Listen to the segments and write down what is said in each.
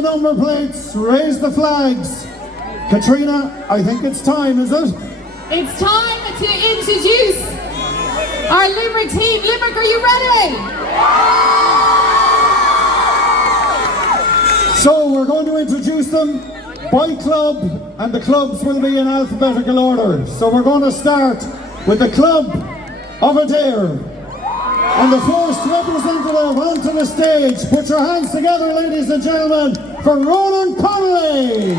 the number plates, raise the flags. Katrina, I think it's time, is it? It's time to introduce our Limerick team. Limerick, are you ready? So we're going to introduce them by club, and the clubs will be in alphabetical order. So we're going to start with the club of Adair. And the first representative onto the stage, put your hands together, ladies and gentlemen, for Ronan Connolly.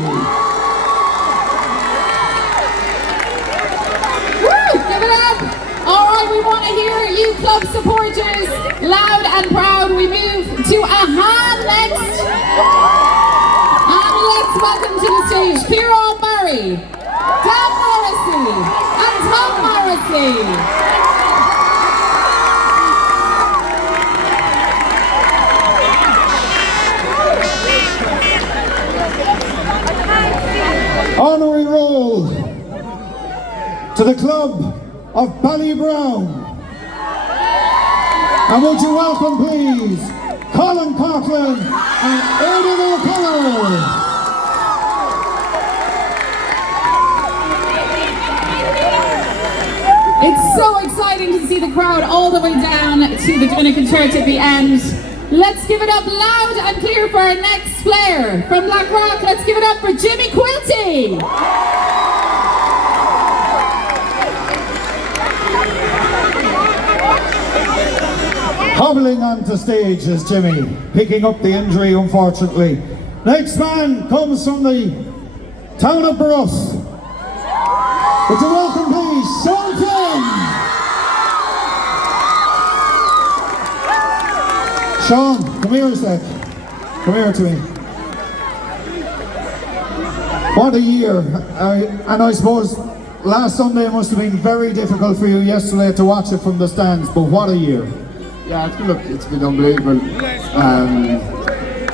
Woo! Give it up! All right, we want to hear you club supporters loud and proud. We move to a hand next. And let's welcome to the stage Kieran Murray, Dan Morrissey, and Tom Morrissey. Honorary roll to the club of Ballybrown. And would you welcome, please, Colin Coughlin and Aidan O'Connor. It's so exciting to see the crowd all the way down to the Dominican Church at the end. Let's give it up loud and clear for our next player. From Blackrock, let's give it up for Jimmy Quilty. Hobbling onto stage is Jimmy, picking up the injury, unfortunately. Next man comes from the town of Bruff. Would you welcome, please, Sean Flynn. Sean, come here a sec. Come here to me. What a year. And I suppose last Sunday must have been very difficult for you yesterday to watch it from the stands, but what a year. Yeah, it's been unbelievable.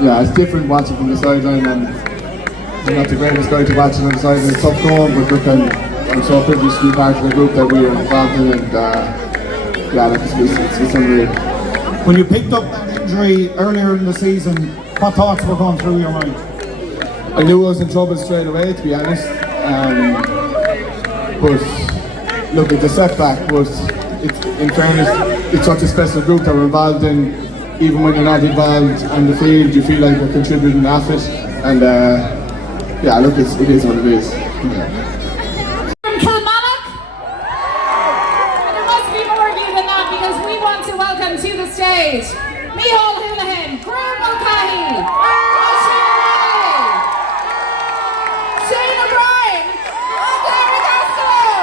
Yeah, it's different watching from the sideline, and I'm not the greatest guy to watch it on the sideline. It's tough going, but look, I'm so privileged to be part of the group that we are involved in, and yeah, like it's unreal. When you picked up that injury earlier in the season, what thoughts were going through your mind? I knew I was in trouble straight away, to be honest. But look, it's a setback, but in fairness, it's such a special group that we're involved in. Even when you're not involved on the field, you feel like you're contributing half it. And yeah, look, it is what it is. From Kilmallock, and there must be more of you than that, because we want to welcome to the stage Micheál Houlihan, Groom Mulcahy, Oisin O'Reilly, Shane O'Brien, and Gary Costello.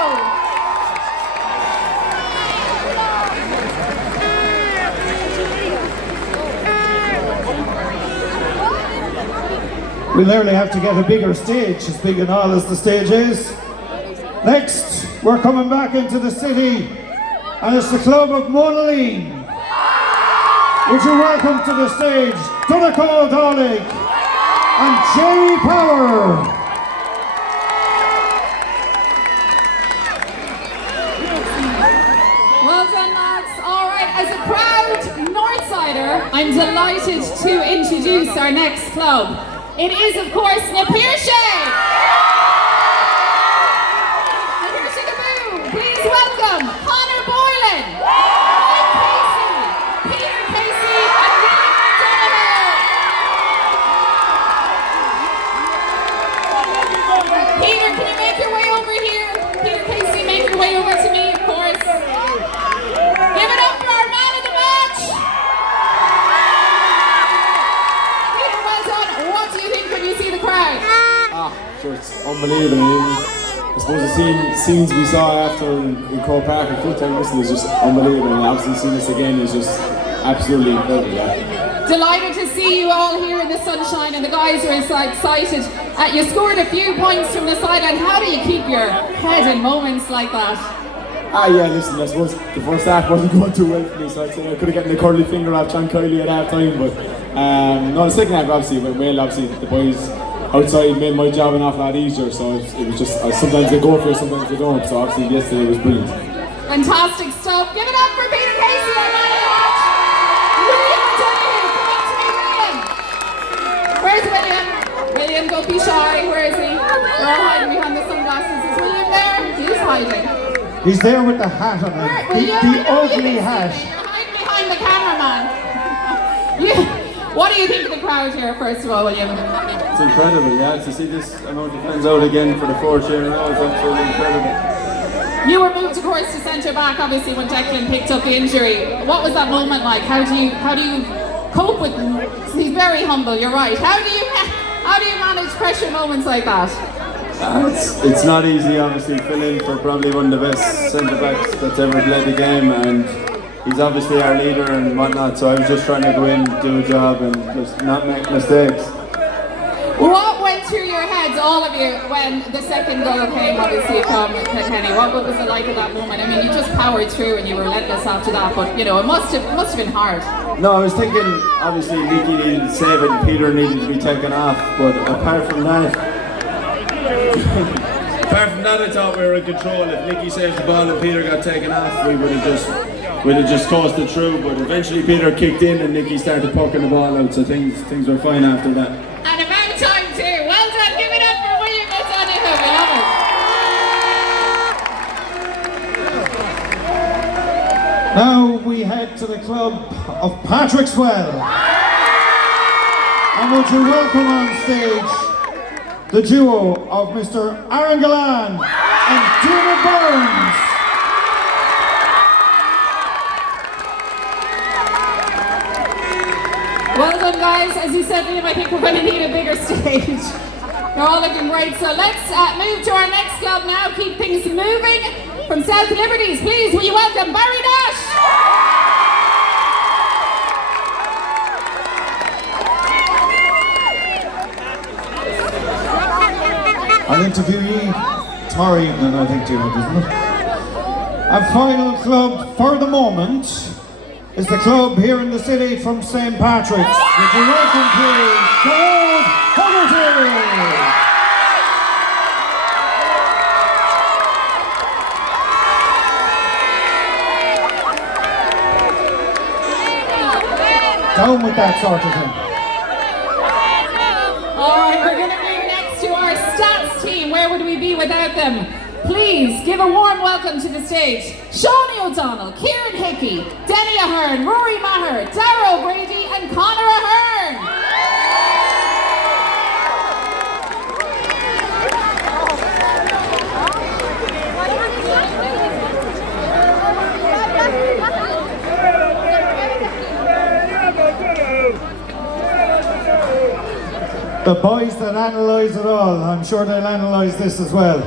We literally have to get a bigger stage, as big and all as the stage is. Next, we're coming back into the city, and it's the club of Monaleen. Would you welcome to the stage Donegal Dálaigh and Jerry Power. Well done, lads. All right, as a proud Northsider, I'm delighted to introduce our next club. It is, of course, Na Piarsaigh. Na Piarsaigh Gaboo. Please welcome Conor Boylan, Mike Casey, Peter Casey, and William McDonough. Peter, can you make your way over here? Peter Casey, make your way over to me, of course. Give it up for our man of the match. Peter, well done. What do you think when you see the crowd? Sure, it's unbelievable. I suppose the scenes we saw after in Croke Park and full time whistle is just unbelievable, and obviously seeing this again is just absolutely incredible. Yeah. Delighted to see you all here in the sunshine, and the guys are excited. You scored a few points from the sideline. How do you keep your head in moments like that? Yeah, listen, I suppose the first half wasn't going too well for me, so I'd say I could have gotten the curly finger off John Kiley at half time, but no, the second half obviously went well. Obviously the boys outside made my job an awful lot easier, so it was just sometimes they go for it, sometimes they don't, so obviously yesterday was brilliant. Fantastic stuff. Give it up for Peter Casey and man of the match, William McDonough. Come up to me, William. Where's Where's William? William, don't be shy. Where is he? We're all hiding behind the sunglasses. Is William there? He's hiding. He's there with the hat on him. The ugly hat. You're hiding behind the cameraman. What do you think of the crowd here, first of all, William? It's incredible, yeah, to see this amount of fans out again for the fourth year in a row is absolutely incredible. You were moved, of course, to centre back, obviously, when Declan picked up the injury. What was that moment like? How do you cope with him? He's very humble, you're right. How do you manage pressure moments like that? It's not easy, obviously, fill in for probably one of the best centre backs that's ever played the game, and he's obviously our leader and whatnot, so I was just trying to go in, do a job and just not make mistakes. What went through your heads, all of you, when the second goal came, obviously, from Kenny? What was it like at that moment? I mean, you just powered through and you were relentless after that, but, it must have been hard. No, I was thinking, obviously, Nicky needed to save it and Peter needed to be taken off, but apart from that, I thought we were in control. If Nicky saved the ball and Peter got taken off, we would have just coasted through, but eventually Peter kicked in and Nicky started poking the ball out, so things were fine after that. And about time too. Well done, give it up for William O'Donoghue. We love it. Now we head to the club of Patrickswell. And would you welcome on stage the duo of Mr. Aaron Gallan and David Burns. Well done, guys. As you said, Liam, I think we're going to need a bigger stage. You're all looking great. So let's move to our next club now. Keep things moving. From South Liberties, please, will you welcome Barry Nash? I'll interview you tomorrow evening, I think, David, isn't it? Our final club for the moment is the club here in the city from St. Patrick's. Would you welcome, please, Gold Huggerty! Down with that sort of thing. Alright, we're going to move next to our stats team. Where would we be without them? Please give a warm welcome to the stage Shawnee O'Donnell, Kieran Hickey, Denny Ahern, Rory Maher, Darragh O'Grady and Conor Ahern. The boys that analyse it all, I'm sure they'll analyse this as well.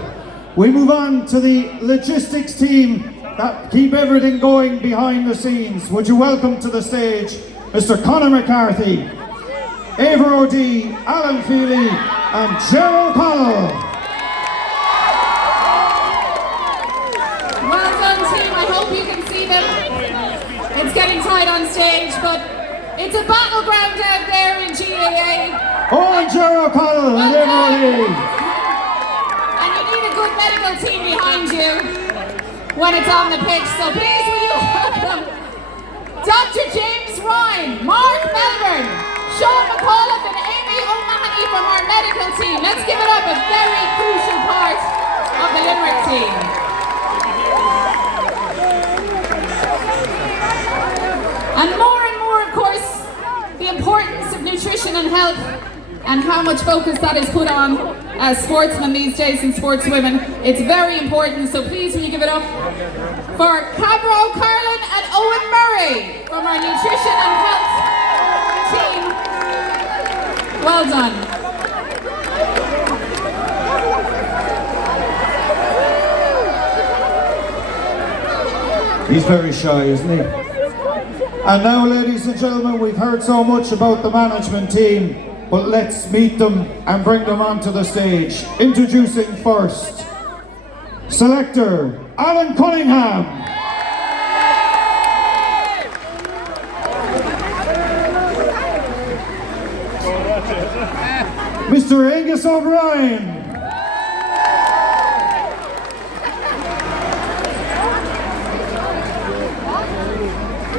We move on to the logistics team that keep everything going behind the scenes. Would you welcome to the stage Mr. Conor McCarthy, Ava O'Dea, Alan Feely and Gerald Connell. Well done, team. I hope you can see them. It's getting tight on stage, but it's a battleground out there in GAA. Oh, and Gerald Connell and Ava O'Dea. And you need a good medical team behind you when it's on the pitch. So please will you welcome Dr. James Ryan, Mark Melbourne, Sean McAuliffe and Amy O'Mahony from our medical team. Let's give it up, a very crucial part of the Limerick team. And more, of course, the importance of nutrition and health and how much focus that is put on as sportsmen these days and sportswomen. It's very important, so please will you give it up for Cabra O'Carlin and Owen Murray from our nutrition and health team. Well done. He's very shy, isn't he? And now, ladies and gentlemen, we've heard so much about the management team, but let's meet them and bring them onto the stage. Introducing first, selector Alan Cunningham. Mr. Angus O'Brien.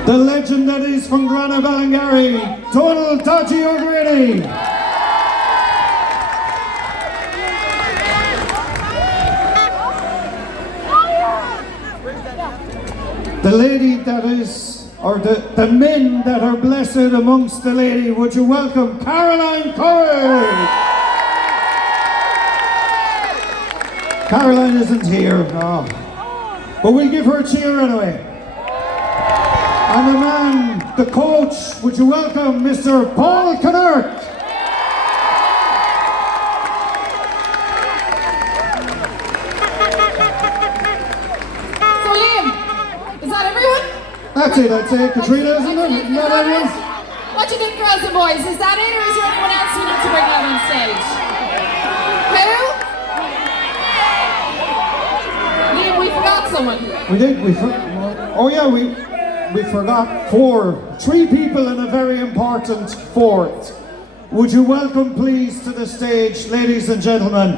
The legend that is from Grana Ballingarry, Donald Dodgy O'Grady. the lady that is, or the men that are blessed amongst the lady, would you welcome Caroline Coyle? Caroline isn't here, no. But we'll give her a cheer anyway. And the man, the coach, would you welcome Mr. Paul Kinnerk? So Liam, is that everyone? That's it, I'd say. Katrina, isn't it? Isn't that everyone? What do you think, girls and boys? Is that it, or is there anyone else we need to bring out on stage? Who? Liam, we forgot someone. We did, we forgot three people and a very important fourth. Would you welcome, please, to the stage, ladies and gentlemen.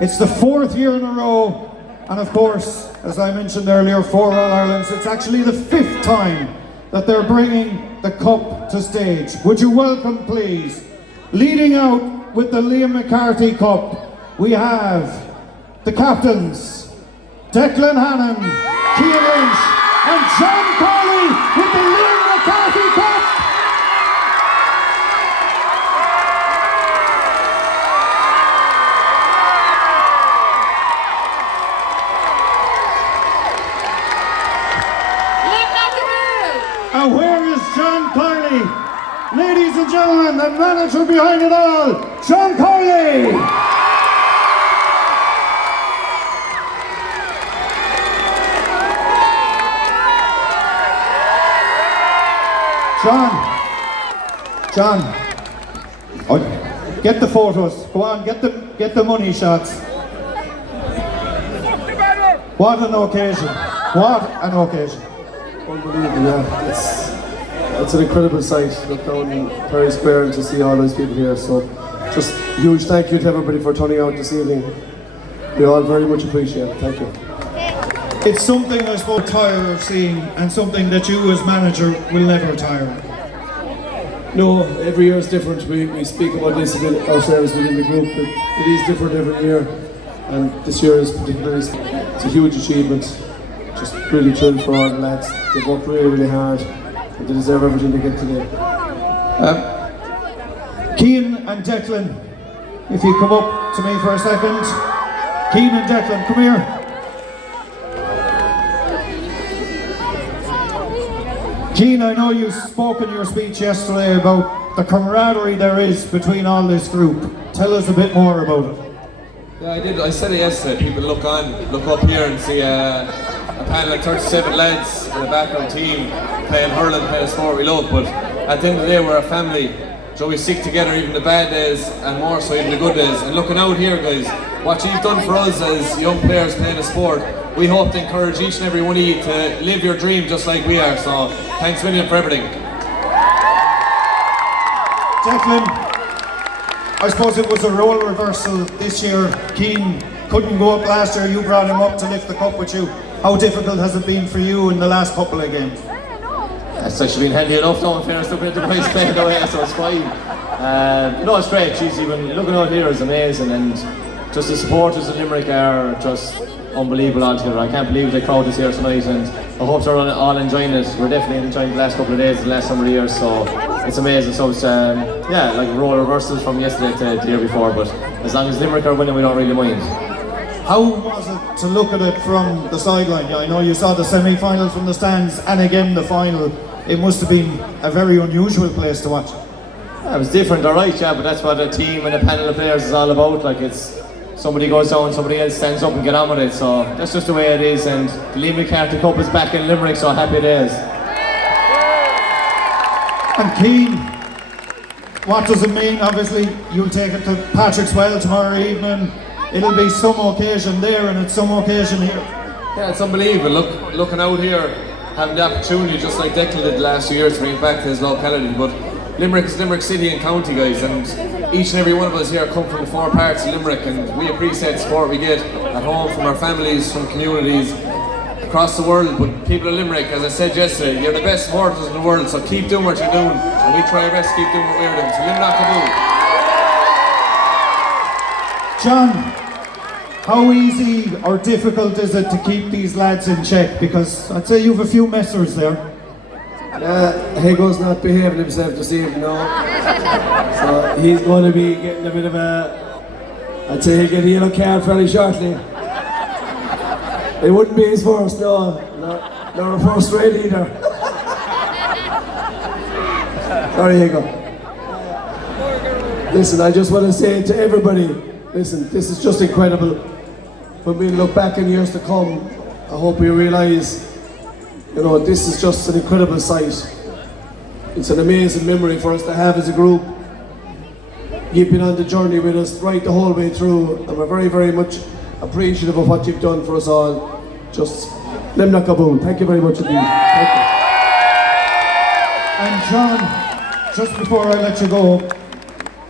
It's the 4th year in a row, and of course, as I mentioned earlier, for All-Irelands, it's actually the 5th time that they're bringing the cup to stage. Would you welcome, please, leading out with the Liam McCarthy Cup, we have the captains, Declan Hannon, Cian Lynch, and John Corley with the Liam McCarthy Cup. And where is John Corley? Ladies and gentlemen, the manager behind it all, John Corley! John, oh, get the photos. Go on, get the money shots. What an occasion! What an occasion! Unbelievable, yeah. It's an incredible sight. Look down Perry Square and to see all those people here. So, just huge thank you to everybody for turning out this evening. We all very much appreciate it. Thank you. It's something I suppose tire of seeing, and something that you as manager will never tire of. No, every year is different. We speak about this a bit ourselves within the group, but it is different every year. And this year is particularly, it's a huge achievement. Just really thrilled for all the lads. They've worked really, really hard, and they deserve everything they get today. Cian and Declan, if you come up to me for a second. Cian and Declan, come here. Cian, I know you spoke in your speech yesterday about the camaraderie there is between all this group. Tell us a bit more about it. Yeah, I did. I said it yesterday. People look up here and see a panel of 37 lads in a backroom team playing hurling, playing a sport we love. But at the end of the day, we're a family. So we stick together even the bad days and more so even the good days. And looking out here, guys, what you've done for us as young players playing a sport, we hope to encourage each and every one of you to live your dream just like we are. So thanks a million for everything. Declan, I suppose it was a role reversal this year. Cian couldn't go up last year, you brought him up to lift the cup with you. How difficult has it been for you in the last couple of games? It's actually been handy enough now in fairness, looking at the boys playing away, so it's fine. No, it's great. Jeez, even looking out here is amazing, and just the supporters in Limerick are just unbelievable altogether. I can't believe the crowd is here tonight, and I hope they're all enjoying it. We're definitely enjoying the last couple of days, the last number of years, so it's amazing. So it's yeah, like role reversals from yesterday to the year before, but as long as Limerick are winning, we don't really mind. How was it to look at it from the sideline? I know you saw the semi-final from the stands, and again the final. It must have been a very unusual place to watch. Yeah, it was different, alright, yeah, but that's what a team and a panel of players is all about. Like, it's somebody goes down, somebody else stands up and get on with it. So that's just the way it is. And the Liam McCarthy Cup is back in Limerick, so happy days. And Cian, what does it mean? Obviously, you'll take it to Patrick's Well tomorrow evening. It'll be some occasion there, and it's some occasion here. Yeah, it's unbelievable. Looking out here, having the opportunity, just like Declan did the last few years, to bring it back to his locality. But Limerick is Limerick City and County, guys, and each and every one of us here come from the 4 parts of Limerick, and we appreciate the support we get at home from our families, from communities across the world. But people of Limerick, as I said yesterday, you're the best supporters in the world, so keep doing what you're doing, and we try our best to keep doing what we're doing. So Limerick can do. John, how easy or difficult is it to keep these lads in check? Because I'd say you've a few messers there. Hago's not behaving himself this evening, no. So he's going to be getting a bit of I'd say he'll get a yellow card fairly shortly. It wouldn't be his first, no. Nor a first rate either. Sorry, Hago. Listen, I just want to say to everybody, listen, this is just incredible. When we look back in years to come, I hope we realise, this is just an incredible sight. It's an amazing memory for us to have as a group. You've been on the journey with us right the whole way through, and we're very, very much appreciative of what you've done for us all. Just, Limerick Kaboom. Thank you very much indeed. Thank you. And John, just before I let you go,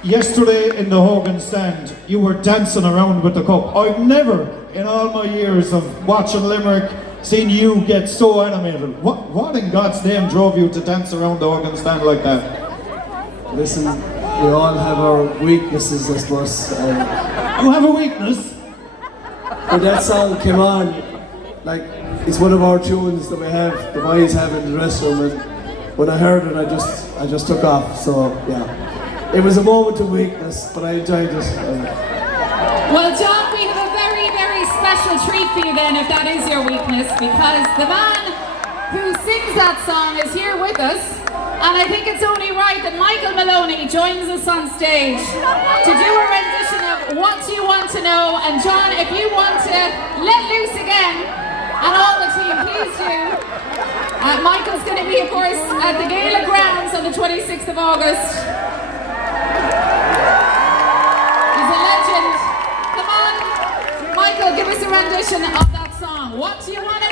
yesterday in the Hogan stand, you were dancing around with the cup. I've never, in all my years of watching Limerick, seen you get so animated. What in God's name drove you to dance around the Hogan stand like that? Listen, we all have our weaknesses, I suppose. You have a weakness? When that song came on, it's one of our tunes that we have, the boys have in the restroom, and when I heard it, I just took off. So yeah, it was a moment of weakness, but I enjoyed it. Well, John, we have a very, very special treat for you then, if that is your weakness, because the man who sings that song is here with us, and I think it's only right that Michael Maloney joins us on stage to do a rendition of What Do You Want to Know? And John, if you want to let loose again, and all the team, please do. Michael's going to be, of course, at the GAA grounds on the 26th of August. He's a legend. Come on, Michael, give us a rendition of that song. What do you want to know?